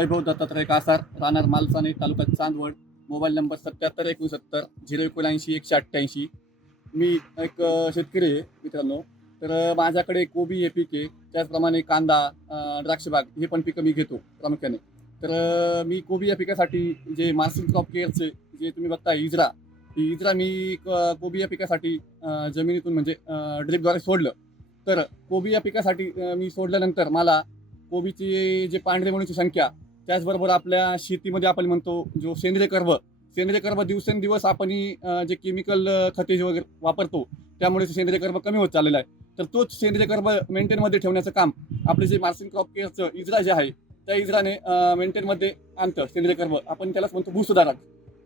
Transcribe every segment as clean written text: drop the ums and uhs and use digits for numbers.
वैभव दत्तात्रय कासार, राहणार मालसाने, तालुका Chandwad, mobile number 77 69 079 188. मी एक शेतकरी आहे मित्रांनो. तर माझ्याकडे कोबी हे पीक आहे, त्याचप्रमाणे कांदा, द्राक्षबाग हे पण पिकं मी घेतो प्रामुख्याने. तर मी कोबी या पिकासाठी जे मार्सिन क्रॉप केअरचे जे तुम्ही बघताय इजरा, ही इजरा मी कोबी या पिकासाठी जमिनीतून म्हणजे ड्रिपद्वारे सोडलं. तर कोबी या पिकासाठी मी सोडल्यानंतर मला कोबीची जे पांढरे मुळीची संख्या, त्याचबरोबर आपल्या शेतीमध्ये आपण म्हणतो जो सेंद्रिय कर्ब दिवसेंदिवस आपण जे केमिकल खते वगैरे वापरतो, त्यामुळे सेंद्रिय कर्ब कमी होत चाललेला आहे. तर तोच सेंद्रिय कर्ब मेंटेनमध्ये ठेवण्याचं काम आपले जे मार्सिन क्रॉप केअरचं इजरा जे आहे त्या इजराने मेंटेनमध्ये आणतं सेंद्रिय कर्ब, आपण त्यालाच म्हणतो भूसुधारक.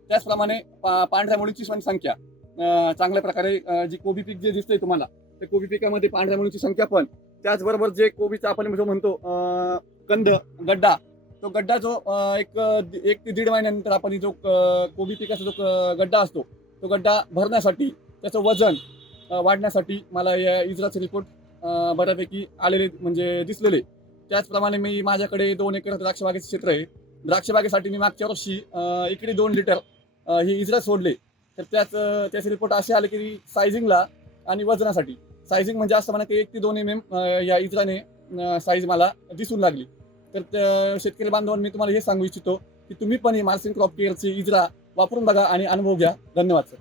त्याचप्रमाणे पांढऱ्या मुळीची पण संख्या चांगल्या प्रकारे जी कोबी पीक जे दिसतंय तुम्हाला, त्या कोबी पिकामध्ये पांढऱ्या मुळीची संख्या पण, त्याचबरोबर जे कोबीचा आपण जो म्हणतो कंद गड्डा, तो गड्डा जो एक ते दीड महिन्यानंतर आपण जो कोबी पिकाचा जो गड्डा असतो, तो गड्डा भरण्यासाठी त्याचं वजन वाढण्यासाठी मला या इजराचे रिपोर्ट बऱ्यापैकी आलेले म्हणजे दिसलेले. त्याचप्रमाणे मी माझ्याकडे 2 एकर द्राक्षबागेचं क्षेत्र आहे. द्राक्षबागेसाठी मी मागच्या वर्षी इकडे 2 लिटर हे इजरा सोडले. तर त्याचे रिपोर्ट असे आले की सायझिंगला आणि वजनासाठी, सायझिंग म्हणजे असं म्हणा की 1 ते 2 mm या इजराने साईज मला दिसून लागली. तर शेतकरी बांधवांनी मी तुम्हाला हे सांगू इच्छितो की तुम्ही पण ही मार्सिन क्रॉप केअरची इजरा वापरून बघा आणि अनुभव घ्या. धन्यवाद सर.